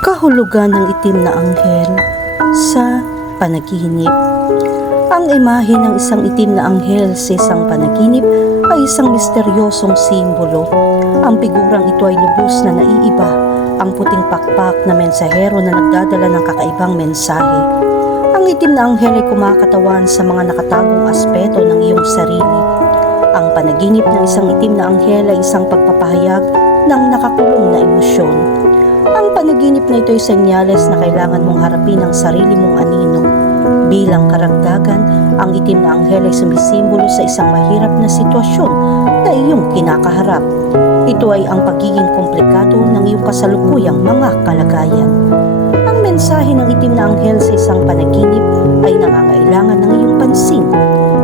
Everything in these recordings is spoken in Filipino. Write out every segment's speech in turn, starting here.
Kahulugan ng itim na anghel sa panaginip. Ang imahe ng isang itim na anghel sa isang panaginip ay isang misteryosong simbolo. Ang figurang ito ay lubos na naiiba, ang puting pakpak na mensahero na nagdadala ng kakaibang mensahe. Ang itim na anghel ay kumakatawan sa mga nakatagong aspeto ng iyong sarili. Ang panaginip ng isang itim na anghel ay isang pagpapahayag ng nakakulong na emosyon. Ang panaginip na ito ay senyales na kailangan mong harapin ang sarili mong anino. Bilang karagdagan, ang itim na anghel ay sumisimbolo sa isang mahirap na sitwasyon na iyong kinakaharap. Ito ay ang pagiging komplikado ng iyong kasalukuyang mga kalagayan. Ang mensahe ng itim na anghel sa isang panaginip ay nangangailangan ng iyong pansin.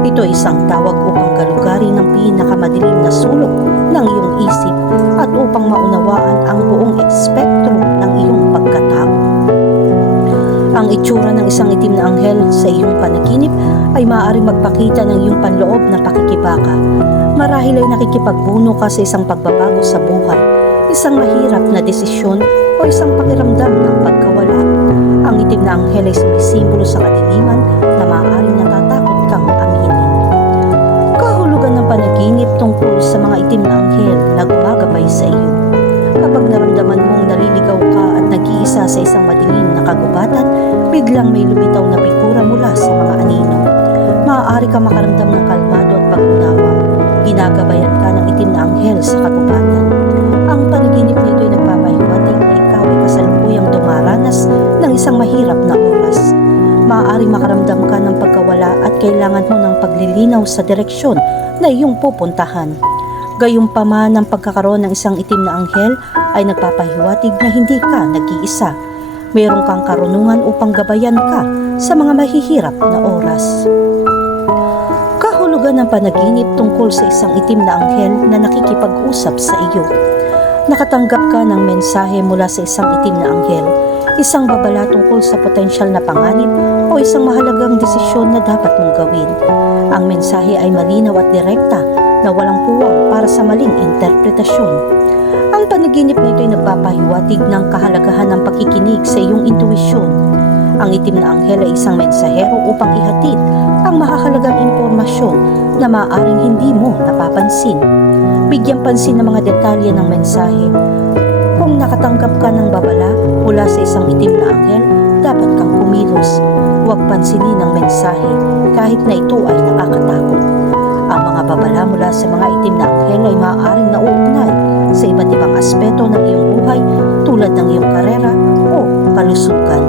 Ito ay isang tawag upang galugari ng pinakamadilim na sulok ng iyong isip at upang maunawaan ang buong espektro ng iyong pagkatao. Ang itsura ng isang itim na anghel sa iyong panaginip ay maaaring magpakita ng iyong panloob na pakikibaka. Marahil ay nakikipagbuno ka sa isang pagbabago sa buhay, isang mahirap na desisyon o isang pakiramdam ng pagkawala. Ang itim na anghel ay sumisimbolo sa kadiliman na maaaring natatakot kang aminin. Kahulugan ng panaginip tungkol sa mga itim na anghel na gumagabay sa iyo. Kapag naramdaman mong naliligaw ka at nag-iisa sa isang madilim na kagubatan, biglang may lumitaw na pikura mula sa mga anino. Maaari ka makaramdam ng kalmado at pag-unawa. Ginagabayan ka ng itim na anghel sa kagubatan. Ang panaginip nito ay nagpapahiwatig na ikaw ay kasalukuyang dumaranas ng isang mahirap na oras. Maaari makaramdam ka ng pagkawala at kailangan mo ng paglilinaw sa direksyon na iyong pupuntahan. Gayunpaman, ang pagkakaroon ng isang itim na anghel ay nagpapahiwatig na hindi ka nag-iisa. Mayroon kang karunungan upang gabayan ka sa mga mahihirap na oras. Kahulugan ng panaginip tungkol sa isang itim na anghel na nakikipag-usap sa iyo. Nakatanggap ka ng mensahe mula sa isang itim na anghel, isang babala tungkol sa potensyal na panganib o isang mahalagang desisyon na dapat mong gawin. Ang mensahe ay malinaw at direkta na walang puwang para sa maling interpretasyon. Ang panaginip na ito ay nagpapahiwatig ng kahalagahan ng pakikinig sa iyong intuwisyon. Ang itim na anghel ay isang mensahero upang ihatid ang mahahalagang impormasyon na maaaring hindi mo napapansin. Bigyang pansin ng mga detalye ng mensahe. Kung nakatanggap ka ng babala mula sa isang itim na anghel, dapat kang kumilos. Huwag pansinin ang mensahe kahit na ito ay nakakatakot. Ang mga babala mula sa mga itim na anghel ay maaaring nauugnay sa iba't ibang aspeto ng iyong buhay tulad ng iyong karera o kalusugan.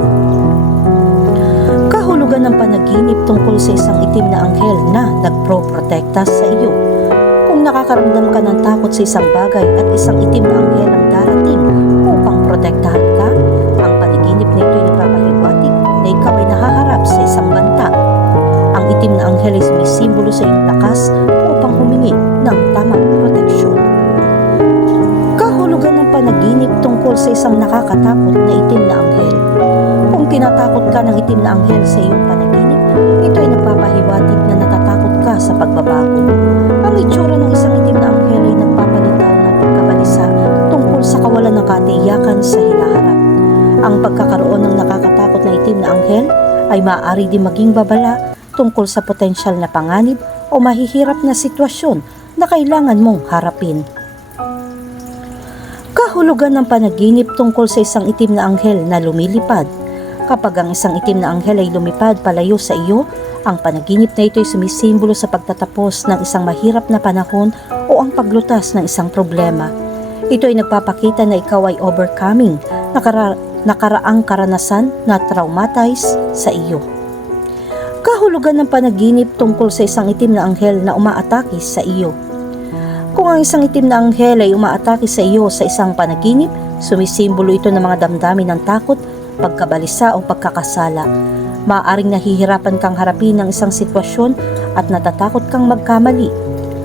Kahulugan ng panaginip tungkol sa isang itim na anghel na nagproprotekta sa iyo. Kung nakakaramdam ka ng takot sa isang bagay at isang itim na anghel ang darating upang protektahan ka, ang panaginip na ito ay nagpapahiwatig na ikaw ay nahaharap sa isang banta. Ang itim na anghel ay sumisimbolo sa iyong lakas upang humingi ng tamang proteksyon. Kahulugan ng panaginip tungkol sa isang nakakatakot na itim na anghel. Kung tinatakot ka ng itim na anghel sa iyong panaginip, ito ay nagpapahiwatig na natatakot ka sa pagbabago. Ang itsura ng isang itim na anghel ay nagpapalitaw ng pagkabalisa tungkol sa kawalan ng katiyakan sa hinaharap. Ang pagkakaroon ng nakakatakot na itim na anghel ay maaari din maging babala tungkol sa potensyal na panganib o mahihirap na sitwasyon na kailangan mong harapin. Kahulugan ng panaginip tungkol sa isang itim na anghel na lumilipad. Kapag ang isang itim na anghel ay lumipad palayo sa iyo, ang panaginip na ito ay sumisimbolo sa pagtatapos ng isang mahirap na panahon o ang paglutas ng isang problema. Ito ay nagpapakita na ikaw ay overcoming nakaraang karanasan na traumatize sa iyo. Kahulugan ng panaginip tungkol sa isang itim na anghel na umaatake sa iyo. Kung ang isang itim na anghel ay umaatake sa iyo sa isang panaginip, sumisimbolo ito ng mga damdamin ng takot, pagkabalisa o pagkakasala. Maaaring nahihirapan kang harapin ng isang sitwasyon at natatakot kang magkamali.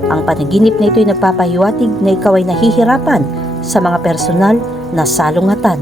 Ang panaginip na ito ay nagpapahiwatig na ikaw ay nahihirapan sa mga personal na salungatan.